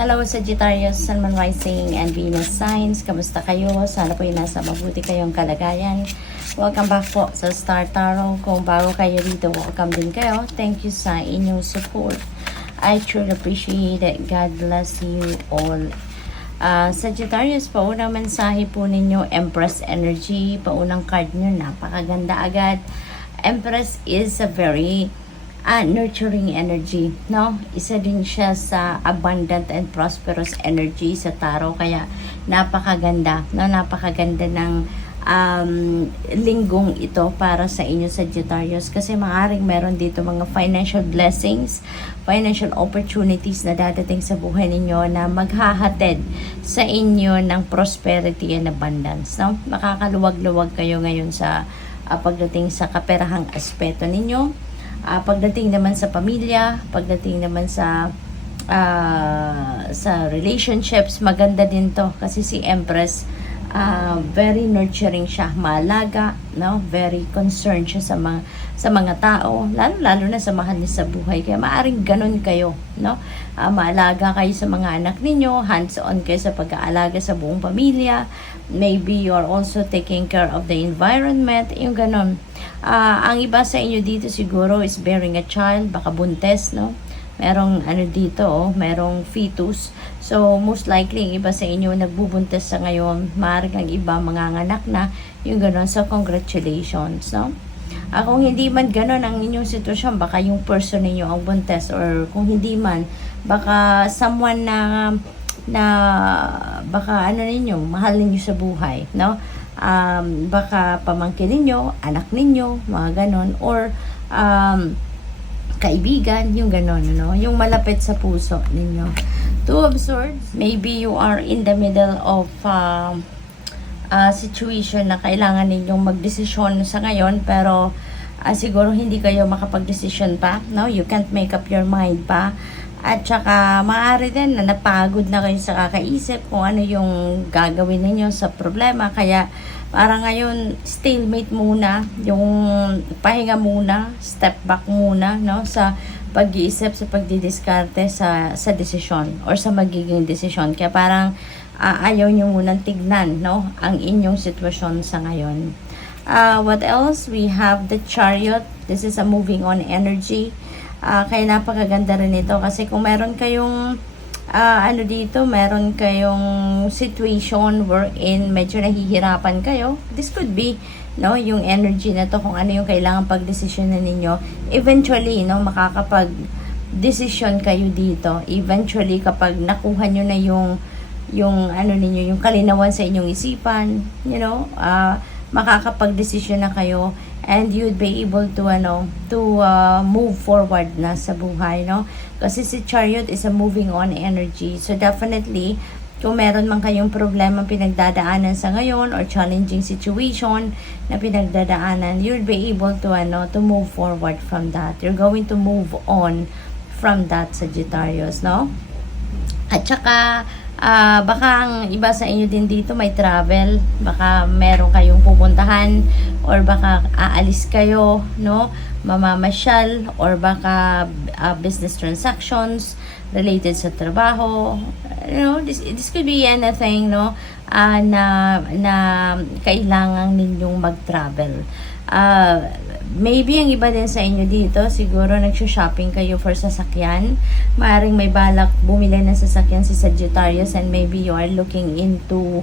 Hello Sagittarius, Sun, Moon, Rising, and Venus signs. Kamusta kayo? Sana po nasa mabuti kayong kalagayan. Welcome back po sa Star Tarot. Kung bago kayo dito, welcome din kayo. Thank you sa inyong support. I truly appreciate it. God bless you all. Sagittarius, paunang mensahe po ninyo, Empress Energy. Paunang card nyo, napakaganda agad. Empress is a very nurturing energy, no? Isa din siya sa abundant and prosperous energy sa tarot, kaya napakaganda, no? Napakaganda ng linggong ito para sa inyo Sagittarius, kasi maaaring meron dito mga financial blessings, financial opportunities na dadating sa buhay ninyo na maghahatid sa inyo ng prosperity and abundance, no? Makakaluwag-luwag kayo ngayon sa pagdating sa kaperahang aspeto ninyo. Pagdating naman sa pamilya, pagdating naman sa relationships, maganda din to kasi si Empress very nurturing siya, maalaga, no? Very concerned siya sa mga tao, lalo na sa mahal niya sa buhay. Kaya maaring ganun kayo, no? Maalaga kayo sa mga anak ninyo, hands-on kayo sa pag-aalaga sa buong pamilya. Maybe you are also taking care of the environment, yung ganun. Ang iba sa inyo dito siguro is bearing a child, baka buntes, no? Merong dito, merong fetus. So, most likely, ang iba sa inyo nagbubuntes sa ngayon. Maaaring ang iba manganganak na, yung gano'n. So, congratulations, no? Kung hindi man gano'n ang inyong sitwasyon, baka yung person ninyo ang buntes, or kung hindi man, baka someone na baka ninyo, mahal ninyo sa buhay, no? Baka pamangkin ninyo, anak ninyo, mga ganon, or kaibigan, yung ganon, no? Yung malapit sa puso ninyo. Two of Swords, maybe you are in the middle of situation na kailangan ninyong magdesisyon sa ngayon, pero siguro hindi kayo makapag-desisyon pa, no? You can't make up your mind pa. At saka maaari din na napagod na kayo sa kakaisip kung ano yung gagawin ninyo sa problema. Kaya para ngayon, stalemate muna, yung pahinga muna, step back muna, no? Sa pag-iisip, sa pagdidiskarte sa desisyon or sa magiging desisyon. Kaya parang ayaw nyo munang tignan, no? Ang inyong sitwasyon sa ngayon. What else? We have the Chariot. This is a moving on energy. Kaya napakaganda rin ito kasi kung meron kayong dito, meron kayong situation wherein medyo nahihirapan kayo, this could be, no, yung energy na to, kung ano yung kailangan pagdesisyonan ninyo. Eventually, no, makakapag-desisyon kayo dito. Eventually, kapag nakuha nyo na yung ninyo, yung kalinawan sa inyong isipan, you know, makakapag-desisyon na kayo, and you'd be able to move forward na sa buhay, no? Kasi si Chariot is a moving on energy. So definitely, kung meron man kayong problema pinagdadaanan sa ngayon or challenging situation na pinagdadaanan, you'll be able to move forward from that. You're going to move on from that, Sagittarius, no? At saka baka ang iba sa inyo din dito may travel, baka meron kayong pupuntahan, or baka aalis kayo, no, mamamasyal, or baka business transactions related sa trabaho, you know, this could be anything, no, na kailangan ninyong mag-travel. Maybe ang iba din sa inyo dito, siguro nagsho-shopping kayo for sasakyan. Maaring may balak bumili ng sasakyan si Sagittarius, and maybe you are looking into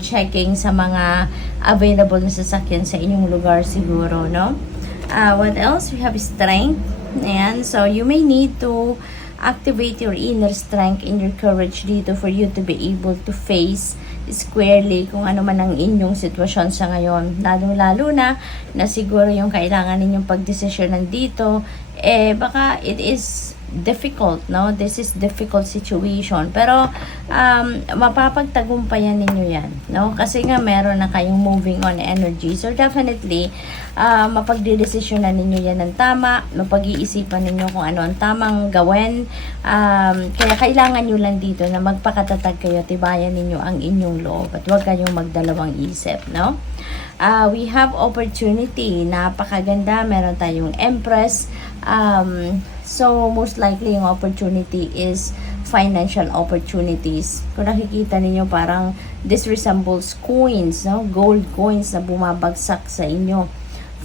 checking sa mga available na sasakyan sa inyong lugar siguro, no? What else? We have strength. And so you may need to activate your inner strength and your courage dito for you to be able to face squarely kung ano man ang inyong sitwasyon sa ngayon. Lalo na siguro yung kailangan ninyong pagdesisyonan dito, baka it is difficult, no? This is difficult situation. Pero mapapagtagumpayan ninyo yan, no? Kasi nga meron na kayong moving on energy. So definitely, mapagdedesisyonan ninyo yan ng tama, mapag-iisipan ninyo kung ano ang tamang gawin. Kaya kailangan nyo lang dito na magpakatatag kayo, tibayan ninyo ang inyong loob at huwag kayong magdalawang isip, no? We have opportunity, napakaganda. Meron tayong Empress, So, most likely yung opportunity is financial opportunities. Kung nakikita ninyo, parang this resembles coins, no? Gold coins na bumabagsak sa inyo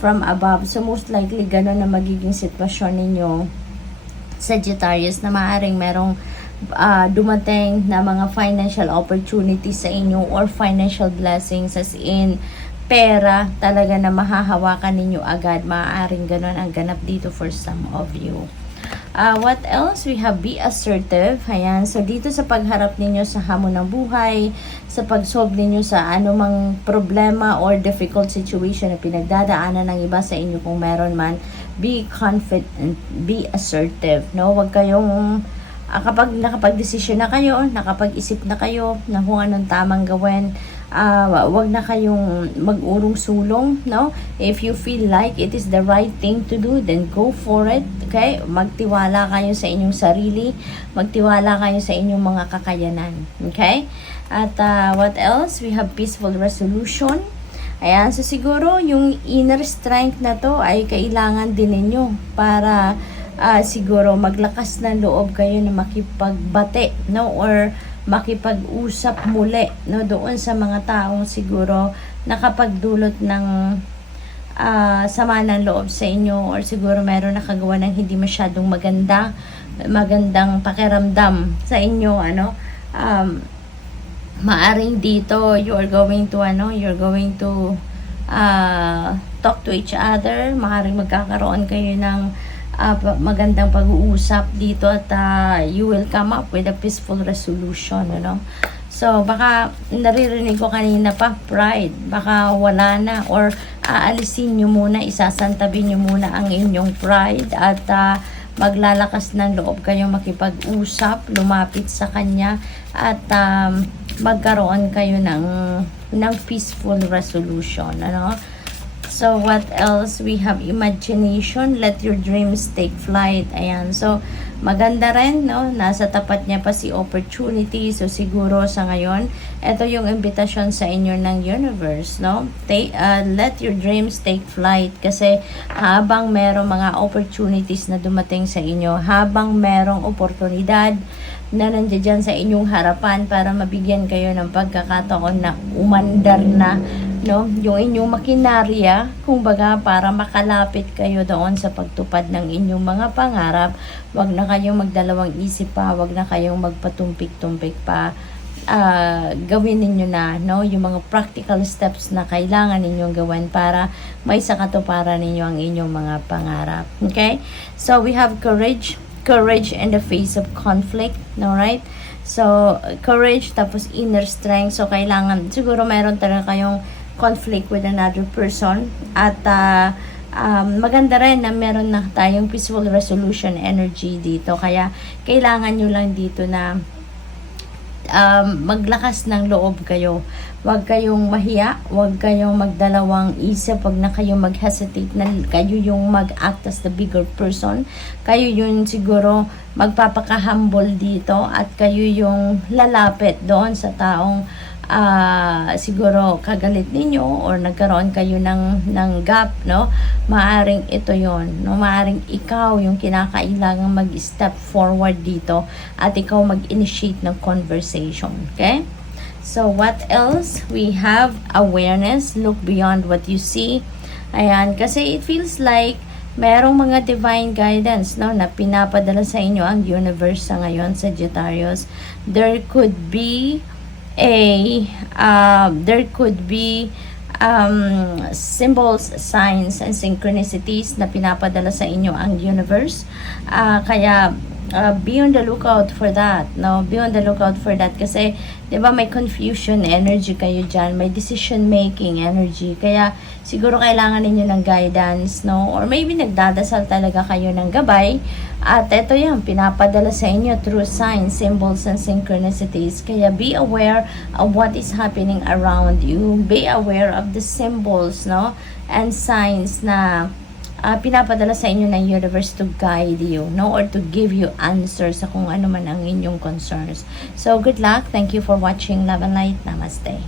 from above. So, most likely, ganun na magiging sitwasyon ninyo, Sagittarius, na maaaring merong dumating na mga financial opportunities sa inyo or financial blessings, as in pera talaga na mahahawakan ninyo agad. Maaaring ganun ang ganap dito for some of you. What else? We have be assertive. Ayan. So, dito sa pagharap ninyo sa hamon ng buhay, sa pag-solve ninyo sa anumang problema or difficult situation na pinagdadaanan ng iba sa inyo kung meron man, be confident, be assertive. No? Huwag kayong, kapag nakapag-desisyon na kayo, nakapag-isip na kayo na kung anong tamang gawin, wag na kayong mag-urong sulong, no? If you feel like it is the right thing to do, then go for it, okay? Magtiwala kayo sa inyong sarili, magtiwala kayo sa inyong mga kakayanan, okay? At what else? We have peaceful resolution. Ayan, so siguro yung inner strength na to ay kailangan din ninyo para siguro maglakas ng loob kayo na makipagbate, no? Or makipag-usap muli, no, doon sa mga taong siguro nakapagdulot ng sama ng loob sa inyo, or siguro meron nakagawa ng hindi masyadong magandang pakiramdam sa inyo, ano. Maaring dito you're going to talk to each other, maaring magkakaroon kayo ng magandang pag-uusap dito, at you will come up with a peaceful resolution, ano. So, baka naririnig ko kanina pa, pride, baka wala na, or aalisin nyo muna, isasantabi nyo muna ang inyong pride, at maglalakas ng loob kayong makipag-usap, lumapit sa kanya, at magkaroon kayo ng peaceful resolution, ano. So, what else? We have imagination. Let your dreams take flight. Ayan. So, maganda rin, no? Nasa tapat niya pa si opportunity. So, siguro sa ngayon, ito yung invitation sa inyo ng universe, no? Let your dreams take flight. Kasi, habang merong mga opportunities na dumating sa inyo, habang merong oportunidad na nandiyan sa inyong harapan para mabigyan kayo ng pagkakataon na umandar na, no, yung inyong makinarya, kumbaga, para makalapit kayo doon sa pagtupad ng inyong mga pangarap. Wag na kayong magdalawang isip pa, wag na kayong magpatumpik-tumpik pa. Gawin ninyo na, no, yung mga practical steps na kailangan ninyong gawin para may sakatuparan ninyo ang inyong mga pangarap. Okay? So, we have courage in the face of conflict, no, right? So, courage, tapos inner strength. So, kailangan, siguro meron talaga kayong conflict with another person, at maganda rin na meron na tayong peaceful resolution energy dito, kaya kailangan nyo lang dito na maglakas ng loob kayo. Huwag kayong mahiya, huwag kayong magdalawang isip, huwag na kayong mag-hesitate na kayo yung mag-act as the bigger person. Kayo yung siguro magpapaka-humble dito, at kayo yung lalapit doon sa taong siguro kagalit ninyo or nagkaroon kayo ng gap, no? Maaring ito yon, no? Maaring ikaw yung kinakailangan mag-step forward dito, at ikaw mag-initiate ng conversation, okay? So, what else? We have awareness. Look beyond what you see. Ayan, kasi it feels like merong mga divine guidance, no, na pinapadala sa inyo ang universe sa ngayon, Sagittarius. There could be symbols, signs, and synchronicities na pinapadala sa inyo ang universe. Kaya be on the lookout for that, no? Be on the lookout for that, kasi 'di ba may confusion energy kayo diyan, may decision making energy, kaya siguro kailangan niyo ng guidance, no? Or maybe nagdadasal talaga kayo ng gabay, at ito yan, pinapadala sa inyo through signs, symbols, and synchronicities. Kaya be aware of what is happening around you, be aware of the symbols, no, and signs na pinapadala sa inyo ng universe to guide you, no, or to give you answers sa kung ano man ang inyong concerns. So, good luck. Thank you for watching Love and Light. Namaste.